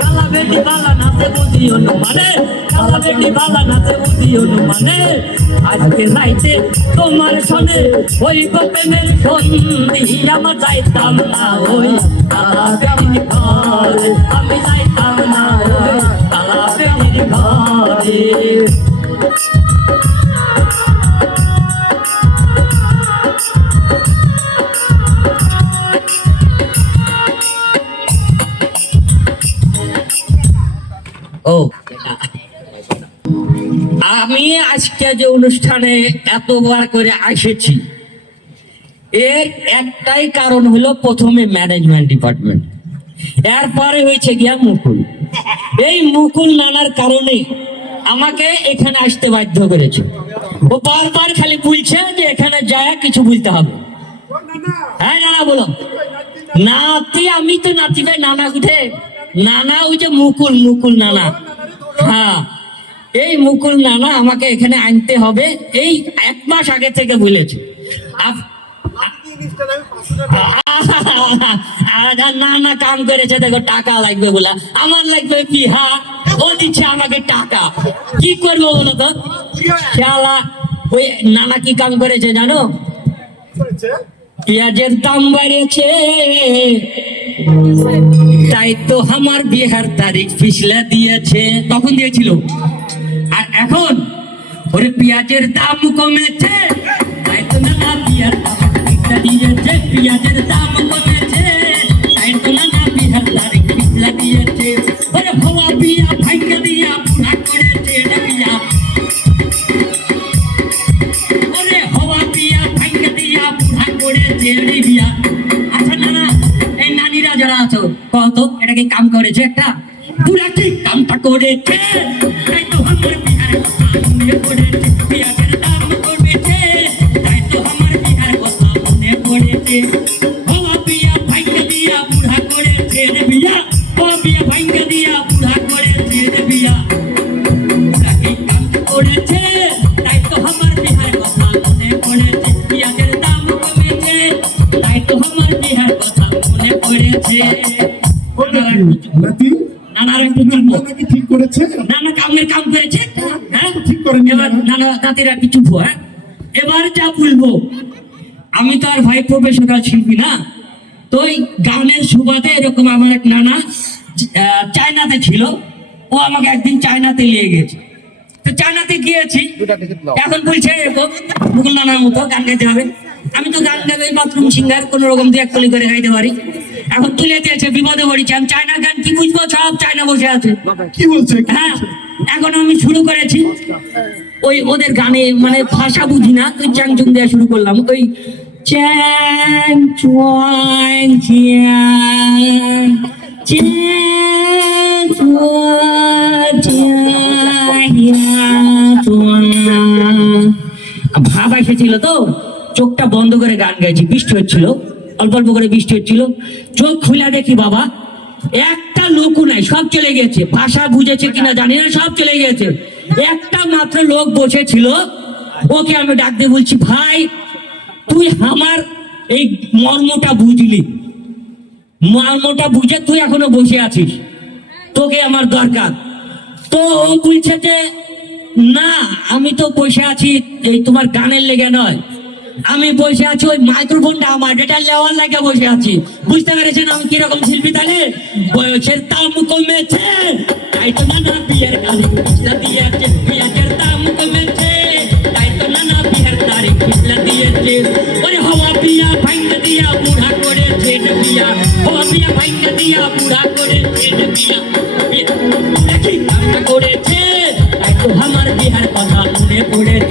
কালা বেটি বালা নাচে বুঝিও মানে, কালা বেটি বালা নাচে বুঝিও মানে, আজকে রাইতে তোমার শোনে ওই প্রেমের সন্ধি আমার যাইতাম না ওই কালা বেটির ঘরে, আমি যাইতাম না ওই কালা বেটির ঘরে। ও আমি আজকে যে অনুষ্ঠানে এতবার করে এসেছি এর একটাই কারণ হলো, প্রথমে ম্যানেজমেন্ট ডিপার্টমেন্ট, এরপরে হয়েছে গিয়া মুকুল। এই মুকুল নানার কারণে আমাকে এখানে আসতে বাধ্য করেছে। ও বারবার খালি বলছে যে এখানে যায় কিছু বলতে হবে। হ্যাঁ নানা বলো। নাতি আমি তো নাতি ভাই, নানা উঠে নানা ওই যে মুকুল, মুকুল নানা। হ্যাঁ এই মুকুল নানা আমাকে এখানে আনতে হবে, এই 1 মাস আগে থেকে বলেছে। নানা কাম করেছে, দেখো টাকা লাগবে বলে, আমার লাগবে বিহা, ও দিচ্ছে আমাকে টাকা, কি করবো বলো তো? খেলা ওই নানা কি কাম করেছে জানো? পেঁয়াজের দাম বাড়িয়েছে, তাই তো আমার বিহার তারিখ পিছলে দিয়েছে, তখন দিয়েছিল। আর এখন ওরে পেঁয়াজের দাম কমেছে, তাই তো নানা বিহার দিয়েছে, পেঁয়াজের দাম কমেছে, তাই তো নানা বিহার তারিখ পিছলে দিয়েছে। ওরে ভবা বিয়া ভাগ্য দিয়া পুরা করেছে বিয়া, ওরে হওয়া বিয়া ভাগ্য দিয়া পুরা করেছে বিয়া। আচ্ছা নানা, এই নানিরা যারা আছো কত এটা কি কাম করেছে? একটা পুরা কি কামটা করেছে, তাই তো আমার বিহার কথা মনে পড়েছে, পেঁয়াজের দাম কমেছে, তাই তো আমার বিহার কথা মনে পড়েছে। হওয়া বিয়া ভাগ্য দিয়া পুরা করেছে বিয়া, হওয়া বিয়া ভাগ্য দিয়া পুরা করেছে বিয়া, পুরা কি কাম করেছে, তাই তো আমার বিহার কথা মনে পড়েছে, পেঁয়াজের দাম কমেছে, তাই তো আমার বিহার কথা মনে পড়েছে। নানার একটু ঠিক করেছে, নানা কামের কাম করেছে, হ্যাঁ ঠিক করে। এবার নানা তাঁতিরা কি চুপ? হ্যাঁ এবার যা বলবো, আমি তো আর ভাই প্রফেশনাল শিল্পী না, তো ওই গানের সুবাদে এরকম আমার এক নানা চায়নাতে ছিল, ও আমাকে একদিন চায়নাতে নিয়ে গেছে। তো চায়নাতে গিয়েছি, এখন বলছে এরকম মুকুল নানার মতো গান গাইতে হবে। আমি তো গান গাই বাথরুম সিঙ্গার, কোন রকম দিয়ে এক কলি করে গাইতে পারি। এখন তুলে দিয়েছে, বিপদে পড়েছি। আমি চায়না গান কি বুঝবো, সব চায়না বসে আছে। কি বলছে? হ্যাঁ এখন আমি শুরু করেছি ওই ওদের গানে, মানে ভাষা বুঝি না, ওই চ্যাংচুং দেওয়া শুরু করলাম, ওই চ্যাং চুয়াং চিয়াং চ্যাং চুয়াং। ভাব এসেছিল তো, চোখটা বন্ধ করে গান গাইছি। বৃষ্টি হচ্ছিল, অল্প অল্প করে বৃষ্টি হচ্ছিল, চোখ খুলে দেখি বাবা একটা লোকও নাই, সব চলে গেছে। ভাষা বুঝেছে কিনা জানি না, সব চলে গেছে। একটা মাত্র লোক বসেছিল, ওকে আমি ডাক দিয়ে বলছি, ভাই তুই আমার এই মর্মটা বুঝলি, মর্মটা বুঝে তুই এখনো বসে আছিস, তোকে আমার দরকার। তো ও বলছে যে না আমি তো বসে আছি এই তোমার গানের লেগে নয়, আমি বসে আছি ওই মাইক্রোফোনটা আমার এটা লেওয়ার লাগে বসে আছি। বুঝতে পেরেছেন আমি কিরকম শিল্পী? তাহলে বয়সের দাম কমেছে, তাই তো নানা বিয়ের তারিখ পিছলা দিয়েছে, পেঁয়াজের দাম কমেছে, তাই তো নানা বিয়ের তারিখ পিছলা দিয়েছে। ওরে হওয়া বিয়া ভাঙ্গা দিয়া বুড়া করেছে বিয়া, হওয়া বিয়া ভাঙ্গা দিয়া বুড়া করেছে বিয়া, বুড়া কি কামটা করেছে, তাই তো আমার বিহার কথা মনে পড়েছে।